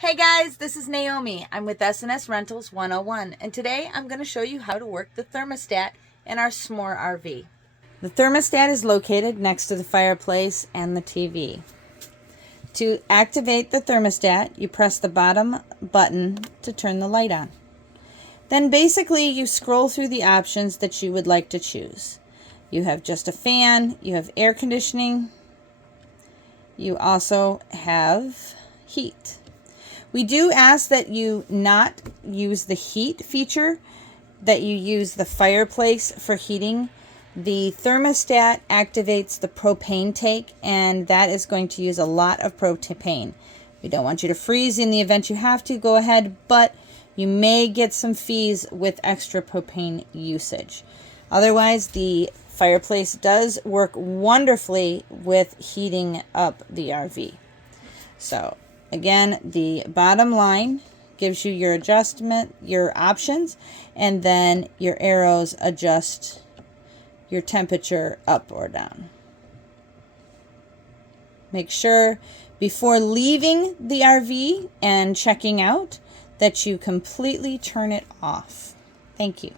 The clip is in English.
Hey guys, this is Naomi. I'm with SNS Rentals 101, and today I'm going to show you how to work the thermostat in our Smore RV. The thermostat is located next to the fireplace and the TV. To activate the thermostat, you press the bottom button to turn the light on. Then basically you scroll through the options that you would like to choose. You have just a fan, you have air conditioning, you also have heat. We do ask that you not use the heat feature, that you use the fireplace for heating. The thermostat activates the propane tank, and that is going to use a lot of propane. We don't want you to freeze in the event you have to, go ahead, but you may get some fees with extra propane usage. Otherwise, the fireplace does work wonderfully with heating up the RV. So again, the bottom line gives you your adjustment, your options, and then your arrows adjust your temperature up or down. Make sure before leaving the RV and checking out that you completely turn it off. Thank you.